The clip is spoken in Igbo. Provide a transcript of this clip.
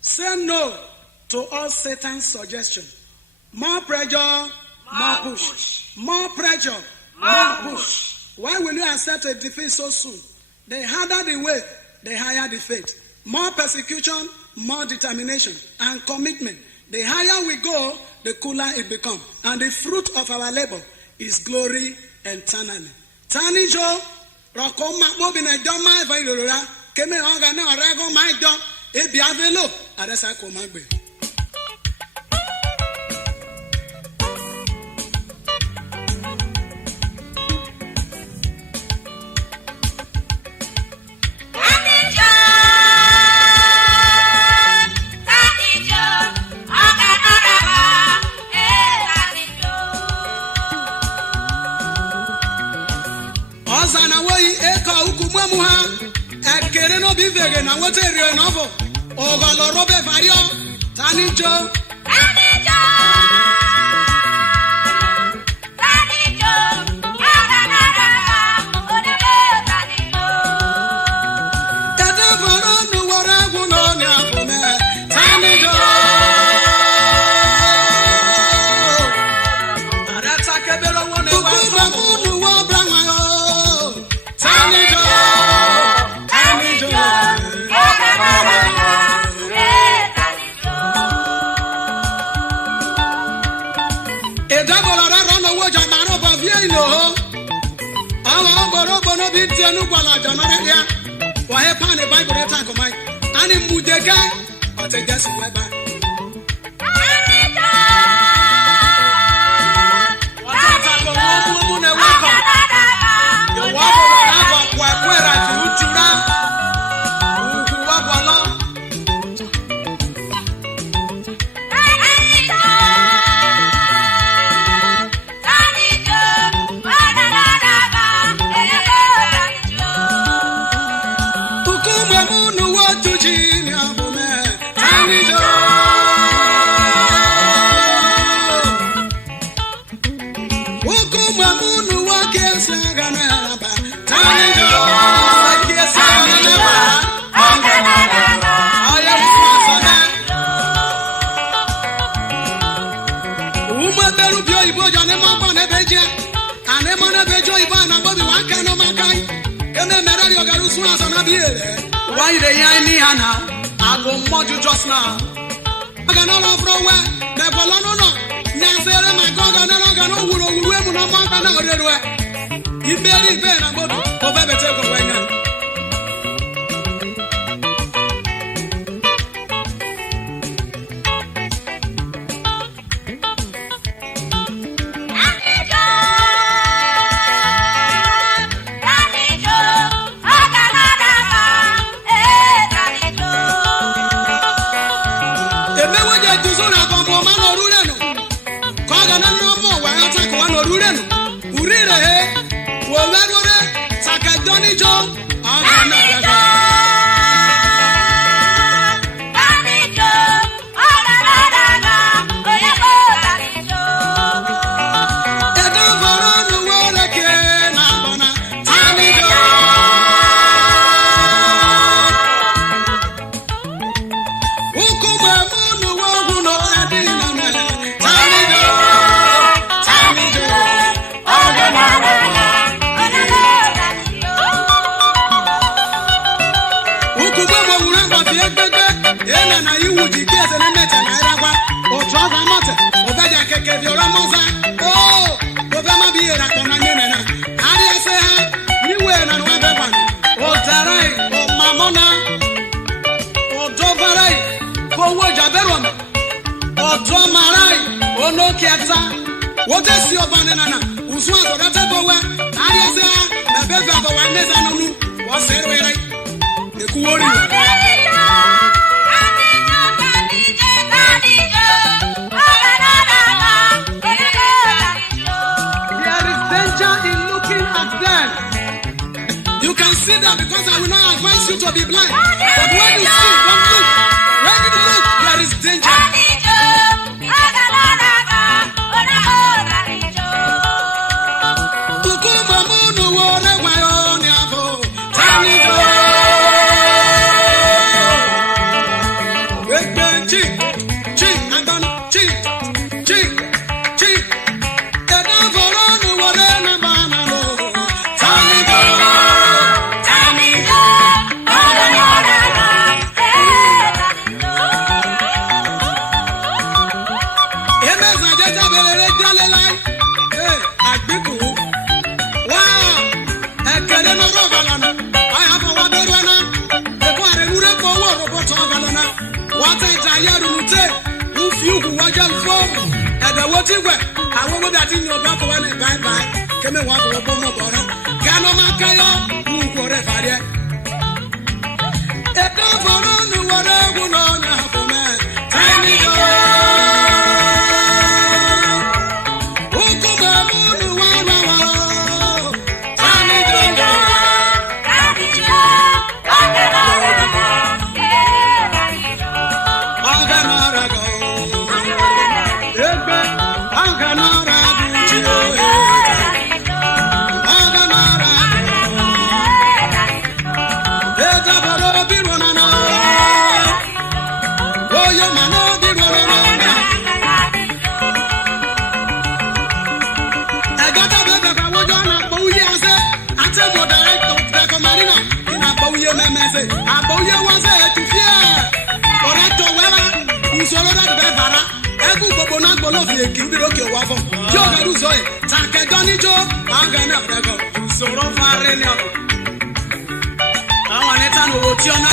Say no to all Satan's suggestions. More pressure, more push. More pressure, more push. Why will you accept a defeat so soon? The harder the way, the higher the faith. More persecution, more determination and commitment. The higher we go, the cooler it becomes. And the fruit of our labor is glory eternally. Tanijo, Rokoma Mobina Doma Vailora, Keme Organa Orago my dog, Ebiavelo, Aresa Komagbe. No be vegan, I want to hear an novel. Ogalo Robe Vario, Tanijo. Why they ain't me now? I go mod you just now. I got no from where the Bolono. Nansere my God, I don't know who will no man can know the way. You barely bear about for baby take away now. What is your banana? Uswa got a boy. Ariasa, the baby of one is an was it? The cool. You can see that because I will not advise you to be blind. But when you see, don't look. When you look, there is danger. With Tiona,